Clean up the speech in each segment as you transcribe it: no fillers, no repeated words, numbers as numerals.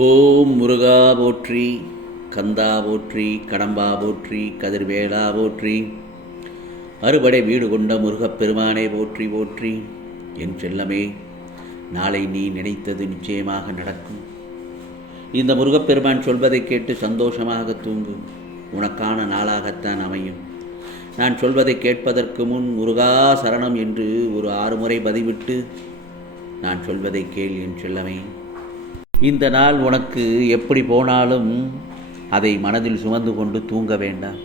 ஓம் முருகா போற்றி, கந்தா போற்றி, கடம்பா போற்றி, கதிர்வேலா போற்றி, அறுபடை வீடு கொண்ட முருகப்பெருமானே போற்றி போற்றி. என் செல்லமே, நாளை நீ நினைத்தது நிச்சயமாக நடக்கும். இந்த முருகப்பெருமான் சொல்வதை கேட்டு சந்தோஷமாக தூங்கு. உனக்கான நாளாகத்தான் அமையும். நான் சொல்வதை கேட்பதற்கு முன் முருகா சரணம் என்று ஒரு 6 முறை பதிவிட்டு நான் சொல்வதை கேள் என் செல்லமே. இந்த நாள் உனக்கு எப்படி போனாலும் அதை மனதில் சுமந்து கொண்டு தூங்க வேண்டாம்.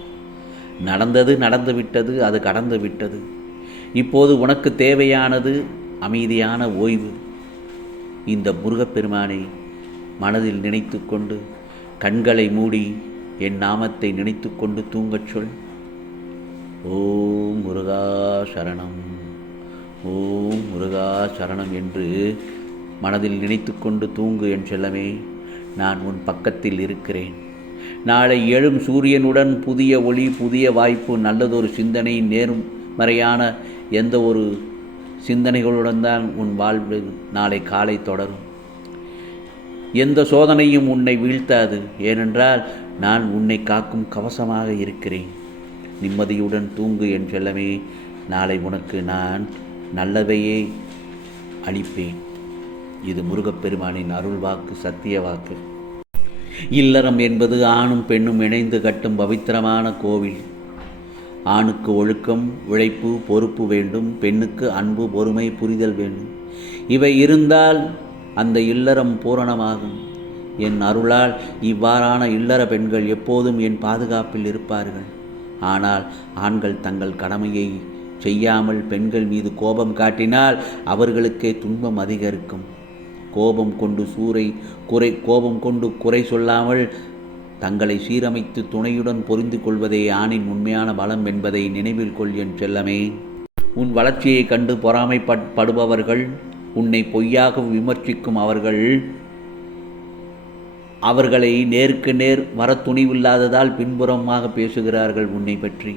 நடந்தது நடந்து விட்டது, அது கடந்து விட்டது. இப்போது உனக்கு தேவையானது அமைதியான ஓய்வு. இந்த முருகப்பெருமானை மனதில் நினைத்து கொண்டு கண்களை மூடி என் நாமத்தை நினைத்து கொண்டு தூங்கச் சொல். ஓம் முருகா சரணம், ஓம் முருகா சரணம் என்று மனதில் நினைத்து கொண்டு தூங்கு என் செல்லமே. நான் உன் பக்கத்தில் இருக்கிறேன். நாளை எழும் சூரியனுடன் புதிய ஒளி, புதிய வாய்ப்பு, நல்லதொரு சிந்தனை, நேர்மறையான எந்த ஒரு சிந்தனைகளுடன் தான் உன் வாழ்வு நாளை காலை தொடரும். எந்த சோதனையும் உன்னை வீழ்த்தாது. ஏனென்றால் நான் உன்னை காக்கும் கவசமாக இருக்கிறேன். நிம்மதியுடன் தூங்கு என் செல்லமே. நாளை உனக்கு நான் நல்லவையே அளிப்பேன். இது முருகப்பெருமானின் அருள் வாக்கு, சத்திய வாக்கு. இல்லறம் என்பது ஆணும் பெண்ணும் இணைந்து கட்டும் பவித்திரமான கோவில். ஆணுக்கு ஒழுக்கம், உழைப்பு, பொறுப்பு வேண்டும். பெண்ணுக்கு அன்பு, பொறுமை, புரிதல் வேண்டும். இவை இருந்தால் அந்த இல்லறம் பூரணமாகும். என் அருளால் இவ்வாறான இல்லற பெண்கள் எப்போதும் என் பாதுகாப்பில் இருப்பார்கள். ஆனால் ஆண்கள் தங்கள் கடமையை செய்யாமல் பெண்கள் மீது கோபம் காட்டினால் அவர்களுக்கே துன்பம் அதிகரிக்கும். கோபம் கொண்டு குறை சொல்லாமல் தங்களை சீரமைத்து துணையுடன் பொரிந்து கொள்வதே ஆணின் உண்மையான பலம் என்பதை நினைவில் கொள் என் செல்லமே. உன் வளர்ச்சியை கண்டு பொறாமைப்படுபவர்கள், உன்னை பொய்யாக விமர்சிக்கும் அவர்களை நேருக்கு நேர் வர துணிவில்லாததால் பின்புறமாக பேசுகிறார்கள் உன்னை பற்றி.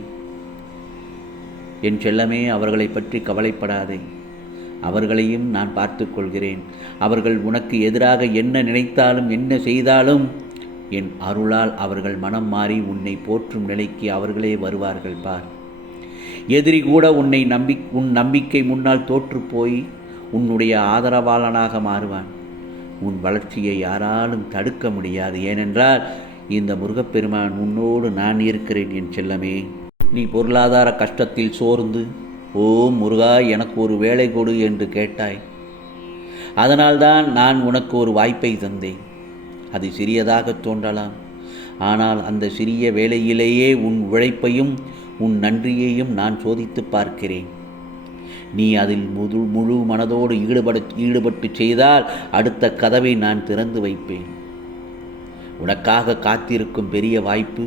என் செல்லமே, அவர்களை பற்றி கவலைப்படாதே. அவர்களையும் நான் பார்த்து கொள்கிறேன். அவர்கள் உனக்கு எதிராக என்ன நினைத்தாலும் என்ன செய்தாலும் என் அருளால் அவர்கள் மனம் மாறி உன்னை போற்றும் நிலைக்கு அவர்களே வருவார்கள் பார். எதிரி கூட உன் நம்பிக்கை முன்னால் தோற்றுப்போய் உன்னுடைய ஆதரவாளனாக மாறுவான். உன் வளர்ச்சியை யாராலும் தடுக்க முடியாது. ஏனென்றால் இந்த முருகப்பெருமான் உன்னோடு நான் இருக்கிறேன் என் செல்லமே. நீ பொருளாதார கஷ்டத்தில் சோர்ந்து, ஓம் முருகா எனக்கு ஒரு வேலை கொடு என்று கேட்டாய். அதனால்தான் நான் உனக்கு ஒரு வாய்ப்பை தந்தேன். அது சிறியதாக தோன்றலாம். ஆனால் அந்த சிறிய வேலையிலேயே உன் உழைப்பையும் உன் நன்றியையும் நான் சோதித்து பார்க்கிறேன். நீ அதில் முழு மனதோடு ஈடுபட்டு செய்தால் அடுத்த கதவை நான் திறந்து வைப்பேன். உனக்காக காத்திருக்கும் பெரிய வாய்ப்பு,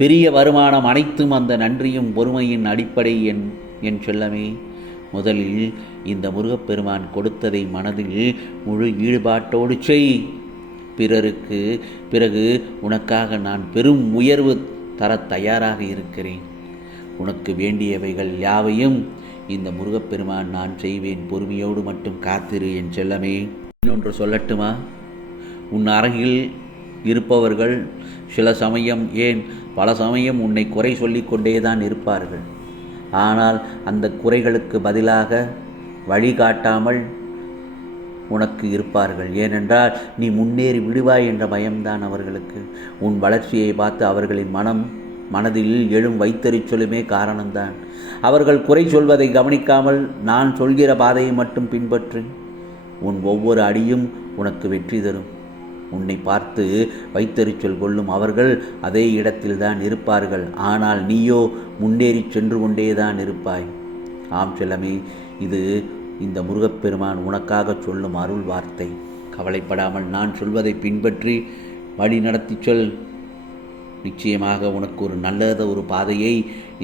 பெரிய வருமானம் அனைத்தும் அந்த நன்றியும் பொறுமையின் அடிப்படை என் செல்லமே. முதலில் இந்த முருகப்பெருமான் கொடுத்ததை மனதில் முழு ஈடுபாட்டோடு செய். பிறகு உனக்காக நான் பெரும் உயர்வு தர தயாராக இருக்கிறேன். உனக்கு வேண்டியவைகள் யாவையும் இந்த முருகப்பெருமான் நான் செய்வேன். பொறுமையோடு மட்டும் காத்திரு என் செல்லமே. இன்னொன்று சொல்லட்டுமா? உன் அருகில் இருப்பவர்கள் சில சமயம், ஏன் பல சமயம் உன்னை குறை சொல்லிக் கொண்டேதான் இருப்பார்கள். ஆனால் அந்த குறைகளுக்கு பதிலாக வழிகாட்டாமல் உனக்கு இருப்பார்கள். ஏனென்றால் நீ முன்னேறி விடுவாய் என்ற பயம்தான் அவர்களுக்கு. உன் வளர்ச்சியை பார்த்து அவர்களின் மனதில் எழும் வைத்தறிச்சொலுமே காரணம்தான். அவர்கள் குறை சொல்வதை கவனிக்காமல் நான் சொல்கிற பாதையை மட்டும் பின்பற்று. உன் ஒவ்வொரு அடியும் உனக்கு வெற்றி தரும். உன்னை பார்த்து வைத்தறிச்சொல் கொள்ளும் அவர்கள் அதே இடத்தில்தான் இருப்பார்கள். ஆனால் நீயோ முன்னேறி சென்று கொண்டேதான் இருப்பாய். ஆம் செல்லமே, இது இந்த முருகப்பெருமான் உனக்காக சொல்லும் அருள் வார்த்தை. கவலைப்படாமல் நான் சொல்வதை பின்பற்றி வழி நடத்தி சொல். நிச்சயமாக உனக்கு ஒரு நல்லத ஒரு பாதையை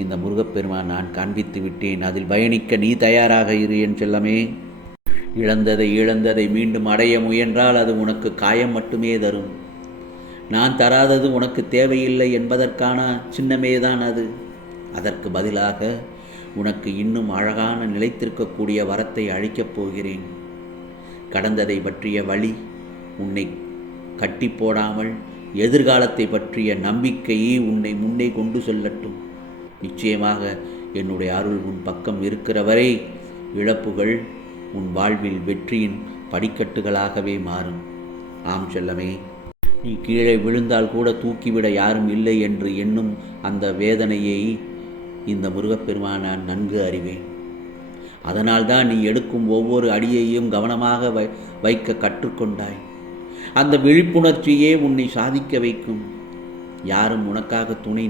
இந்த முருகப்பெருமான் நான் காண்பித்து விட்டேன். அதில் பயணிக்க நீ தயாராக இரு என் செல்லமே. இழந்ததை மீண்டும் அடைய முயன்றால் அது உனக்கு காயம் மட்டுமே தரும். நான் தராதது உனக்கு தேவையில்லை என்பதற்கான சின்னமேதான் அது. அதற்கு பதிலாக உனக்கு இன்னும் அழகான நிலைத்திருக்கக்கூடிய வரத்தை அளிக்கப் போகிறேன். கடந்ததை பற்றிய வழி உன்னை கட்டி போடாமல் எதிர்காலத்தை பற்றிய நம்பிக்கையை உன்னை முன்னே கொண்டு செல்லட்டும். நிச்சயமாக என்னுடைய அருள் உன் பக்கம் இருக்கிற வரை இழப்புகள் உன் வாழ்வில் வெற்றியின் படிக்கட்டுகளாகவே மாறும். ஆம் செல்லமே, நீ கீழே விழுந்தால் கூட தூக்கிவிட யாரும் இல்லை என்று எண்ணும் அந்த வேதனையை இந்த முருகப்பெருமான் நான் நன்கு அறிவேன். அதனால்தான் நீ எடுக்கும் ஒவ்வொரு அடியையும் கவனமாக வைக்க கற்றுக்கொண்டாய். அந்த விழிப்புணர்ச்சியே உன்னை சாதிக்க வைக்கும். யாரும் உனக்காக துணை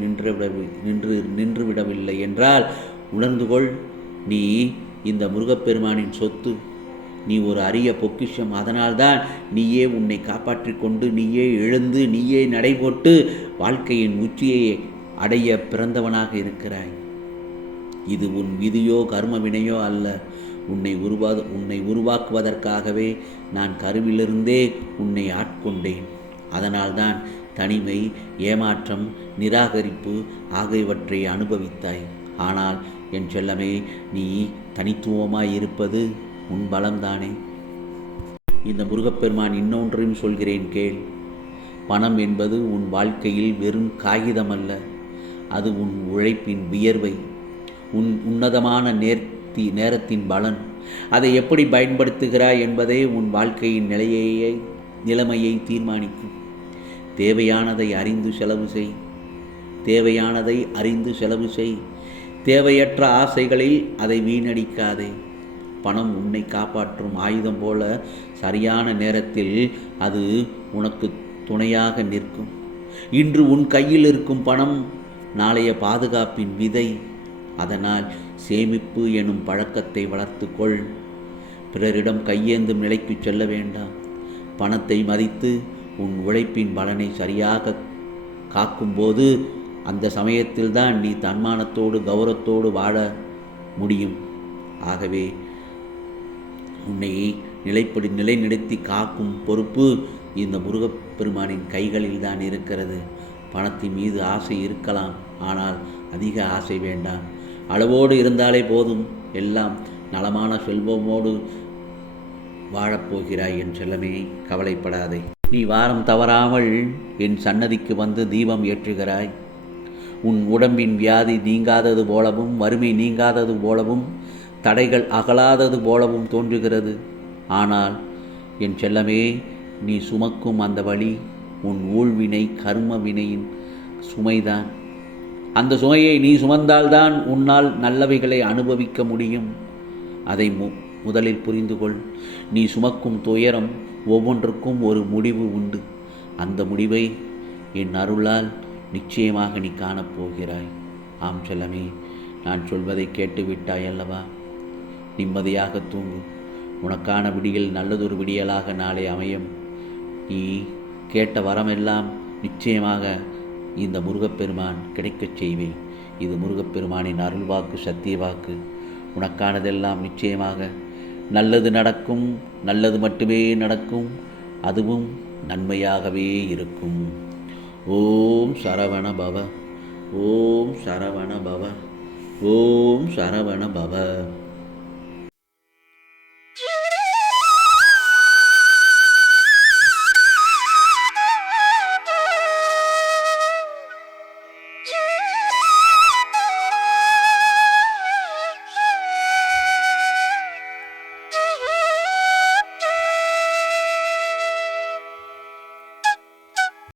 நின்றுவிடவில்லை என்றால் உணர்ந்து கொள், நீ இந்த முருகப்பெருமானின் சொத்து. நீ ஒரு அரிய பொக்கிஷம். அதனால்தான் நீயே உன்னை காப்பாற்றி கொண்டு நீயே எழுந்து நீயே நடைபோட்டு வாழ்க்கையின் உச்சியை அடைய பிறந்தவனாக இருக்கிறாய். இது உன் விதியோ கர்ம வினையோ அல்ல. உன்னை உருவாக்குவதற்காகவே நான் கருவிலிருந்தே உன்னை ஆட்கொண்டேன். அதனால்தான் தனிமை, ஏமாற்றம், நிராகரிப்பு ஆகியவற்றை அனுபவித்தாய். ஆனால் என் செல்லமே, நீ தனித்துவமாய் இருப்பது உன் பலம்தானே. இந்த முருகப்பெருமான் இன்னொன்றையும் சொல்கிறேன் கேள். பணம் என்பது உன் வாழ்க்கையில் வெறும் காகிதம் அல்ல. அது உன் உழைப்பின் வியர்வை, உன் உன்னதமான நேரத்தின் பலன். அதை எப்படி பயன்படுத்துகிறாய் என்பதே உன் வாழ்க்கையின் நிலைமையை தீர்மானிக்கும். தேவையானதை அறிந்து செலவு செய். தேவையற்ற ஆசைகளில் அதை வீணடிக்காதே. பணம் உன்னை காப்பாற்றும் ஆயுதம் போல சரியான நேரத்தில் அது உனக்கு துணையாக நிற்கும். இன்று உன் கையில் இருக்கும் பணம் நாளைய பாதுகாப்பின் விதை. அதனால் சேமிப்பு எனும் பழக்கத்தை வளர்த்துக்கொள். பிறரிடம் கையேந்தும் நிலைக்கு செல்ல வேண்டாம். பணத்தை மதித்து உன் உழைப்பின் பலனை சரியாக காக்கும்போது அந்த சமயத்தில்தான் நீ தன்மானத்தோடு கௌரவத்தோடு வாழ முடியும். ஆகவே உன்னை நிலைநிறுத்தி காக்கும் பொறுப்பு இந்த முருகப்பெருமானின் கைகளில் தான் இருக்கிறது. பணத்தின் மீது ஆசை இருக்கலாம், ஆனால் அதிக ஆசை வேண்டாம். அளவோடு இருந்தாலே போதும். எல்லாம் நலமான செல்வமோடு வாழப்போகிறாய் என் செல்லமே, கவலைப்படாதே. நீ வாரம் தவறாமல் என் சன்னதிக்கு வந்து தீபம் ஏற்றுகிறாய். உன் உடம்பின் வியாதி நீங்காதது போலவும், வறுமை நீங்காதது போலவும், தடைகள் அகலாதது போலவும் தோன்றுகிறது. ஆனால் என் செல்லமே, நீ சுமக்கும் அந்த வழி உன் ஊழ்வினை கர்ம வினையின் சுமைதான். அந்த சுமையை நீ சுமந்தால்தான் உன்னால் நல்லவைகளை அனுபவிக்க முடியும். அதை முதலில் புரிந்து கொள். நீ சுமக்கும் துயரம் ஒவ்வொன்றுக்கும் ஒரு முடிவு உண்டு. அந்த முடிவை என் அருளால் நிச்சயமாக நீ காணப்போகிறாய். ஆம் செல்லமே, நான் சொல்வதை கேட்டுவிட்டாய் அல்லவா? நிம்மதியாக தூங்கு. உனக்கான விடியல் நல்லதொரு விடியலாக நாளை அமையும். நீ கேட்ட வரமெல்லாம் நிச்சயமாக இந்த முருகப்பெருமான் கிடைக்கச் செய்வேன். இது முருகப்பெருமானின் அருள்வாக்கு, சத்திய வாக்கு. உனக்கானதெல்லாம் நிச்சயமாக நல்லது நடக்கும். நல்லது மட்டுமே நடக்கும். அதுவும் நன்மையாகவே இருக்கும். ஓம் சரவண பவ. ஓம் சரவண பவ. ஓம் சரவண பவ.